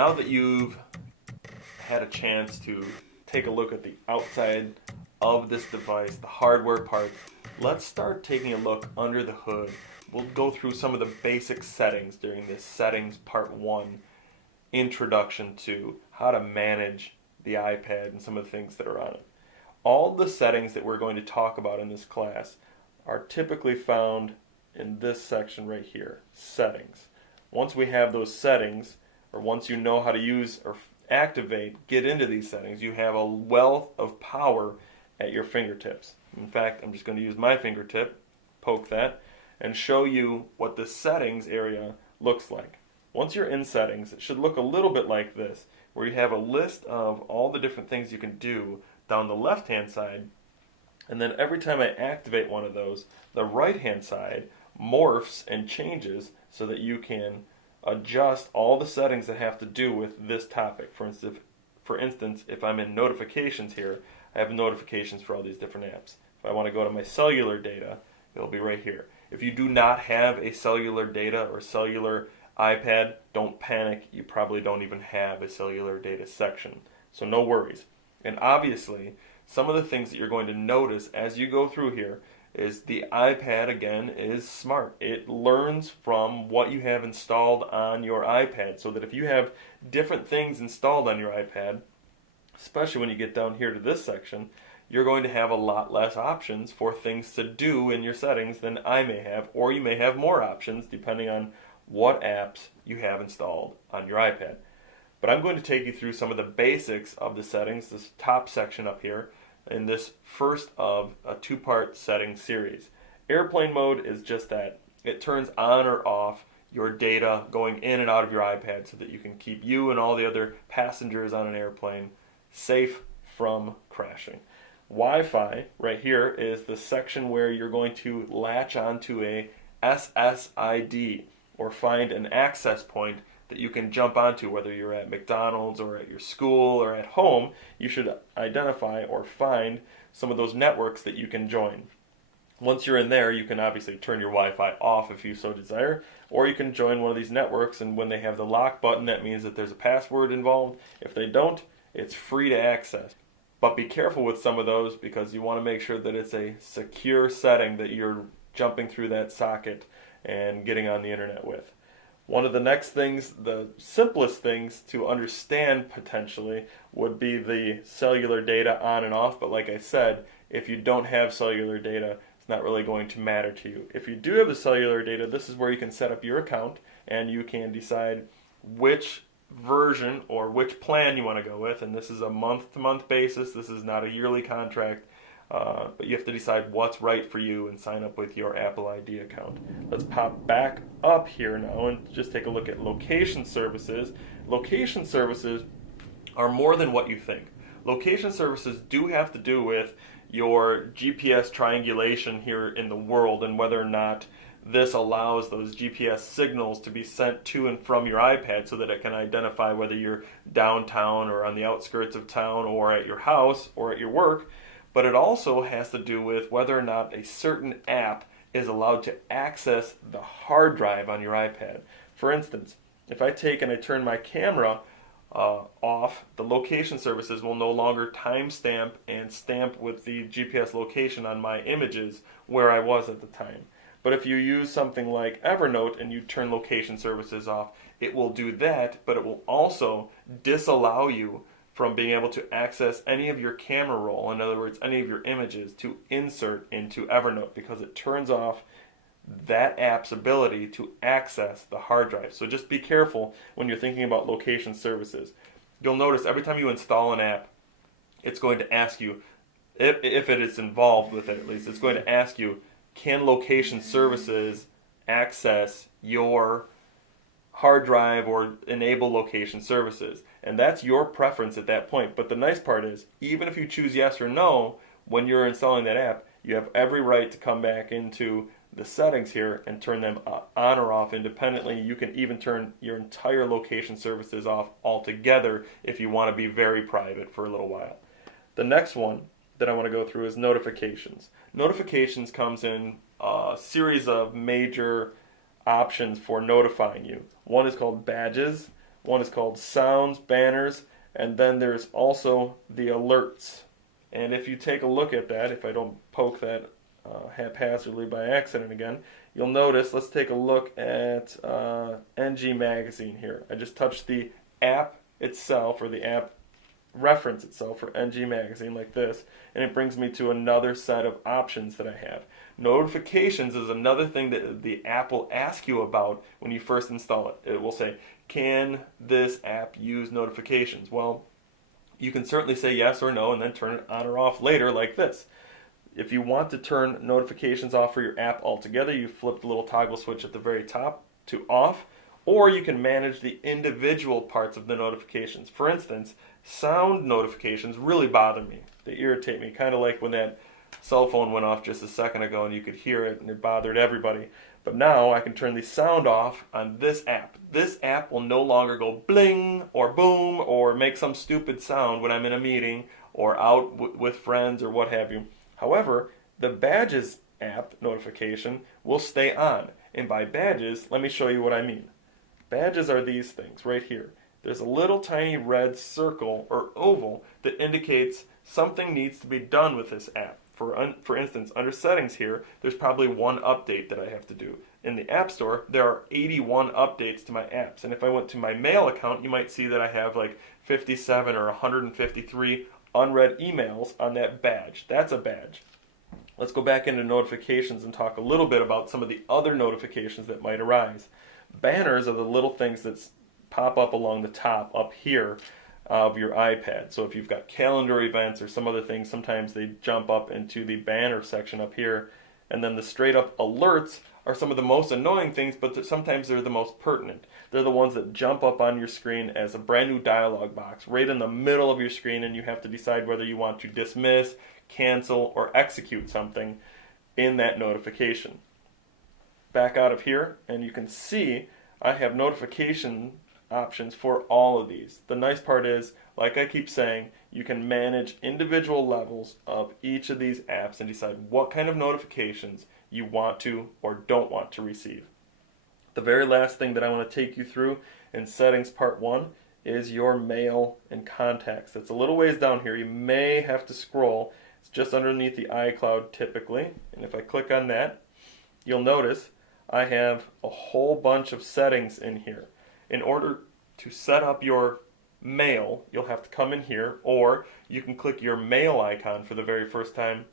Now that you've had a chance to take a look at the outside of this device, the hardware parts, let's start taking a look under the hood. We'll go through some of the basic settings during this settings part 1 introduction to how to manage the iPad and some of the things that are on it. All the settings that we're going to talk about in this class are typically found in this section right here, settings. Once we have those settings, or once you know how to use or activate, get into these settings, you have a wealth of power at your fingertips. In fact, I'm just going to use my fingertip, poke that, and show you what the settings area looks like. Once you're in settings, it should look a little bit like this, where you have a list of all the different things you can do down the left-hand side, and then every time I activate one of those, the right-hand side morphs and changes so that you can adjust all the settings that have to do with this topic. For instance, if I'm in notifications here, I have notifications for all these different apps. If I want to go to my cellular data, it'll be right here. If you do not have a cellular data or cellular iPad, don't panic. You probably don't even have a cellular data section. So no worries. And obviously, some of the things that you're going to notice as you go through here is the iPad, again, is smart. It learns from what you have installed on your iPad, so that if you have different things installed on your iPad, especially when you get down here to this section, you're going to have a lot less options for things to do in your settings than I may have, or you may have more options depending on what apps you have installed on your iPad. But I'm going to take you through some of the basics of the settings, this top section up here, in this first of a two-part setting series. Airplane mode is just that. It turns on or off your data going in and out of your iPad so that you can keep you and all the other passengers on an airplane safe from crashing. Wi-Fi right here is the section where you're going to latch onto a SSID or find an access point that you can jump onto, whether you're at McDonald's or at your school or at home. You should identify or find some of those networks that you can join. Once you're in there, you can obviously turn your Wi-Fi off if you so desire, or you can join one of these networks, and when they have the lock button, that means that there's a password involved. If they don't, it's free to access. But be careful with some of those, because you want to make sure that it's a secure setting that you're jumping through that socket and getting on the internet with. One of the next things, the simplest things to understand potentially, would be the cellular data on and off. But like I said, if you don't have cellular data, it's not really going to matter to you. If you do have the cellular data, this is where you can set up your account and you can decide which version or which plan you want to go with. And this is a month-to-month basis. This is not a yearly contract. But you have to decide what's right for you and sign up with your Apple ID account. Let's pop back up here now and just take a look at location services. Location services are more than what you think. Location services do have to do with your GPS triangulation here in the world and whether or not this allows those GPS signals to be sent to and from your iPad so that it can identify whether you're downtown or on the outskirts of town or at your house or at your work. But it also has to do with whether or not a certain app is allowed to access the hard drive on your iPad. For instance, if I take and I turn my camera off, the location services will no longer timestamp and stamp with the GPS location on my images where I was at the time. But if you use something like Evernote and you turn location services off, it will do that, but it will also disallow you from being able to access any of your camera roll, in other words, any of your images, to insert into Evernote, because it turns off that app's ability to access the hard drive. So just be careful when you're thinking about location services. You'll notice every time you install an app, it's going to ask you, if it is involved with it at least, it's going to ask you, can location services access your hard drive or enable location services? And that's your preference at that point. But the nice part is, even if you choose yes or no, when you're installing that app, you have every right to come back into the settings here and turn them on or off independently. You can even turn your entire location services off altogether if you want to be very private for a little while. The next one that I want to go through is notifications. Notifications comes in a series of major options for notifying you. One is called badges, One is called sounds, banners, and then there's also the alerts. And if you take a look at that, if I don't poke that haphazardly by accident again, you'll notice, let's take a look at NG Magazine here. I just touched the app itself, or the app reference itself for NG Magazine like this, and it brings me to another set of options that I have. Notifications is another thing that the app will ask you about when you first install it. It will say, can this app use notifications? Well, you can certainly say yes or no and then turn it on or off later like this. If you want to turn notifications off for your app altogether, you flip the little toggle switch at the very top to off, or you can manage the individual parts of the notifications. For instance, sound notifications really bother me. They irritate me, kind of like when that cell phone went off just a second ago and you could hear it and it bothered everybody. But now I can turn the sound off on this app. This app will no longer go bling or boom or make some stupid sound when I'm in a meeting or out with friends or what have you. However, the badges app notification will stay on. And by badges, let me show you what I mean. Badges are these things right here. There's a little tiny red circle or oval that indicates something needs to be done with this app. For instance, under settings here, there's probably one update that I have to do. In the App Store, there are 81 updates to my apps. And if I went to my mail account, you might see that I have like 57 or 153 unread emails on that badge. That's a badge. Let's go back into notifications and talk a little bit about some of the other notifications that might arise. Banners are the little things that pop up along the top up here of your iPad. So if you've got calendar events or some other things, sometimes they jump up into the banner section up here. And then the straight up alerts are some of the most annoying things, but sometimes they're the most pertinent. They're the ones that jump up on your screen as a brand new dialog box right in the middle of your screen, and you have to decide whether you want to dismiss, cancel, or execute something in that notification. Back out of here, and you can see I have notification options for all of these. The nice part is, like I keep saying, you can manage individual levels of each of these apps and decide what kind of notifications you want to or don't want to receive. The very last thing that I want to take you through in settings part 1 is your mail and contacts. It's a little ways down here. You may have to scroll. It's just underneath the iCloud typically. And if I click on that, you'll notice I have a whole bunch of settings in here. In order to set up your mail, you'll have to come in here, or you can click your mail icon for the very first time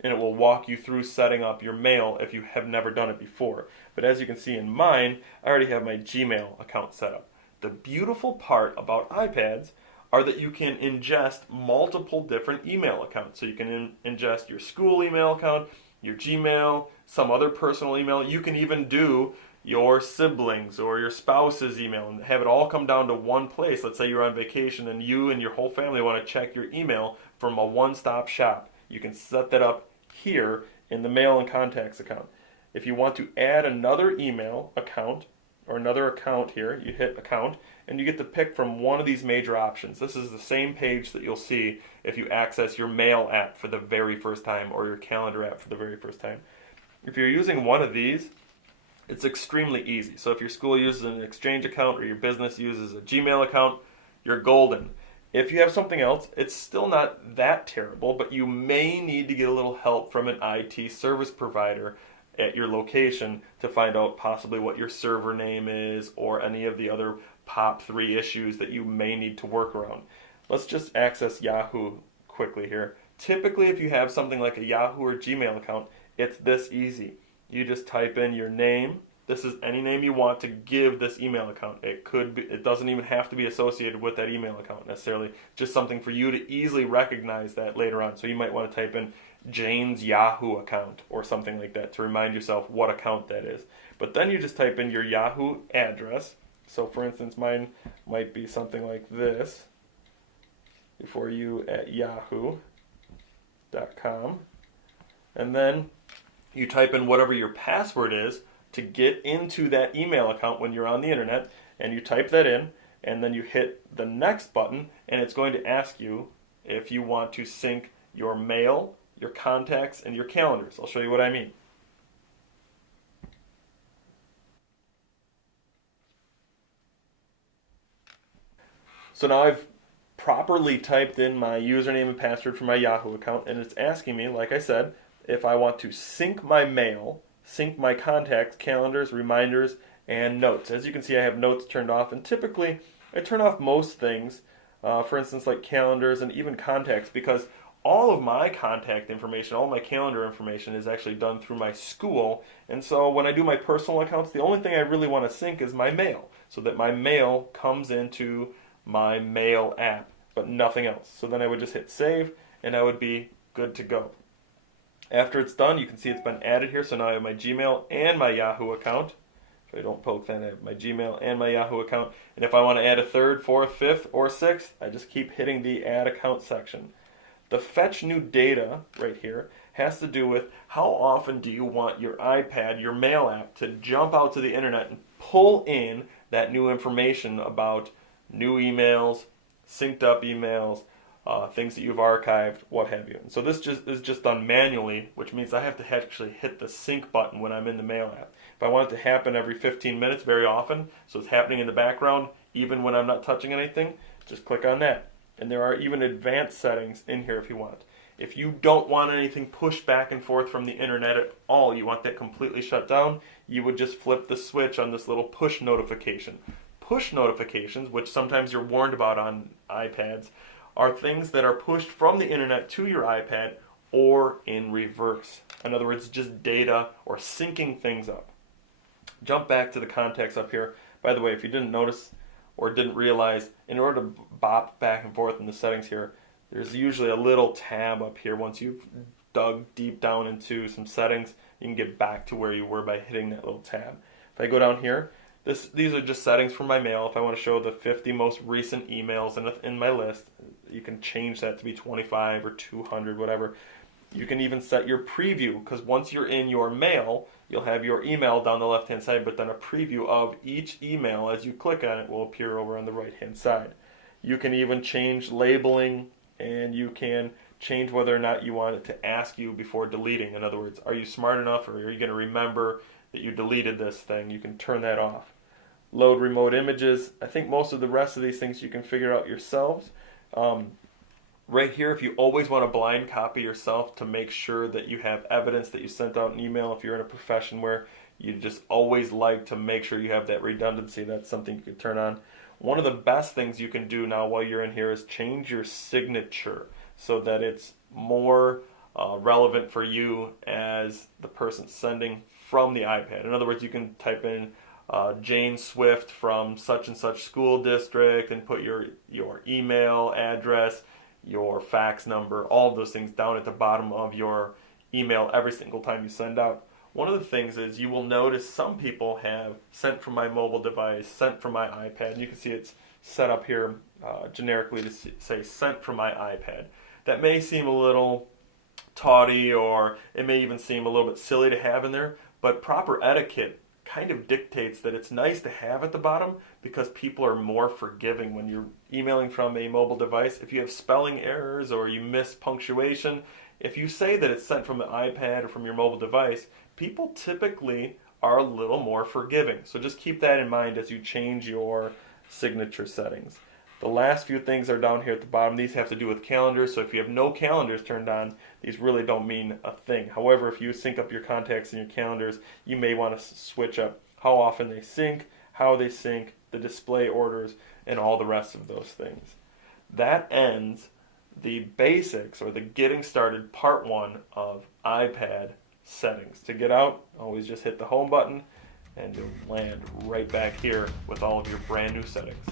and it will walk you through setting up your mail if you have never done it before. But as you can see in mine, I already have my Gmail account set up. The beautiful part about iPads are that you can ingest multiple different email accounts. So you can ingest your school email account, your Gmail, some other personal email. You can even do your siblings or your spouse's email and have it all come down to one place. Let's say you're on vacation and you and your whole family want to check your email from a one-stop shop. You can set that up here in the mail and contacts account. If you want to add another email account or another account here, you hit account and you get to pick from one of these major options. This is the same page that you'll see if you access your mail app for the very first time or your calendar app for the very first time. If you're using one of these, it's extremely easy. So if your school uses an Exchange account or your business uses a Gmail account, you're golden. If you have something else, it's still not that terrible, but you may need to get a little help from an IT service provider at your location to find out possibly what your server name is or any of the other POP 3 issues that you may need to work around. Let's just access Yahoo quickly here. Typically, if you have something like a Yahoo or Gmail account, it's this easy. You just type in your name. This is any name you want to give this email account. It doesn't even have to be associated with that email account necessarily. Just something for you to easily recognize that later on. So you might want to type in Jane's Yahoo account or something like that to remind yourself what account that is. But then you just type in your Yahoo address. So for instance, mine might be something like this. Before you at yahoo.com. And then you type in whatever your password is to get into that email account when you're on the internet, and you type that in, and then you hit the next button, and it's going to ask you if you want to sync your mail, your contacts, and your calendars. I'll show you what I mean. So now I've properly typed in my username and password for my Yahoo account, and it's asking me, like I said, if I want to sync my mail, sync my contacts, calendars, reminders, and notes. As you can see, I have notes turned off, and typically I turn off most things, for instance, like calendars and even contacts, because all of my contact information, all my calendar information is actually done through my school. And so when I do my personal accounts, the only thing I really want to sync is my mail, so that my mail comes into my mail app, but nothing else. So then I would just hit save, and I would be good to go. After it's done, you can see it's been added here. So now I have my Gmail and my Yahoo account. If I don't poke that, I have my Gmail and my Yahoo account. And if I want to add a third, fourth, fifth, or sixth, I just keep hitting the add account section. The fetch new data right here has to do with how often do you want your iPad, your mail app, to jump out to the internet and pull in that new information about new emails, synced up emails, things that you've archived, what have you. And so this is just done manually, which means I have to actually hit the sync button when I'm in the mail app. If I want it to happen every 15 minutes, very often, so it's happening in the background, even when I'm not touching anything, just click on that. And there are even advanced settings in here if you want. If you don't want anything pushed back and forth from the internet at all, you want that completely shut down, you would just flip the switch on this little push notification. Push notifications, which sometimes you're warned about on iPads, are things that are pushed from the internet to your iPad or in reverse. In other words, just data or syncing things up. Jump back to the contacts up here. By the way, if you didn't notice or didn't realize, in order to bop back and forth in the settings here, there's usually a little tab up here. Once you've dug deep down into some settings, you can get back to where you were by hitting that little tab. If I go down here, these are just settings for my mail. If I want to show the 50 most recent emails in my list, you can change that to be 25 or 200, whatever. You can even set your preview, because once you're in your mail, you'll have your email down the left-hand side, but then a preview of each email as you click on it will appear over on the right-hand side. You can even change labeling, and you can change whether or not you want it to ask you before deleting. In other words, are you smart enough, or are you going to remember that you deleted this thing? You can turn that off. Load remote images. I think most of the rest of these things you can figure out yourselves. Right here, if you always want to blind copy yourself to make sure that you have evidence that you sent out an email, if you're in a profession where you just always like to make sure you have that redundancy, that's something you can turn on. One of the best things you can do now while you're in here is change your signature so that it's more relevant for you as the person sending from the iPad. In other words, you can type in Jane Swift from such and such school district and put your email address, your fax number, all of those things down at the bottom of your email every single time you send out. One of the things is you will notice some people have sent from my mobile device, sent from my iPad, and you can see it's set up here generically to say sent from my iPad. That may seem a little tawdy, or it may even seem a little bit silly to have in there, but proper etiquette kind of dictates that it's nice to have at the bottom, because people are more forgiving when you're emailing from a mobile device. If you have spelling errors or you miss punctuation, if you say that it's sent from the iPad or from your mobile device, people typically are a little more forgiving. So just keep that in mind as you change your signature settings. The last few things are down here at the bottom. These have to do with calendars, so if you have no calendars turned on, these really don't mean a thing. However, if you sync up your contacts and your calendars, you may want to switch up how often they sync, how they sync, the display orders, and all the rest of those things. That ends the basics, or the getting started part one of iPad settings. To get out, always just hit the home button and you'll land right back here with all of your brand new settings.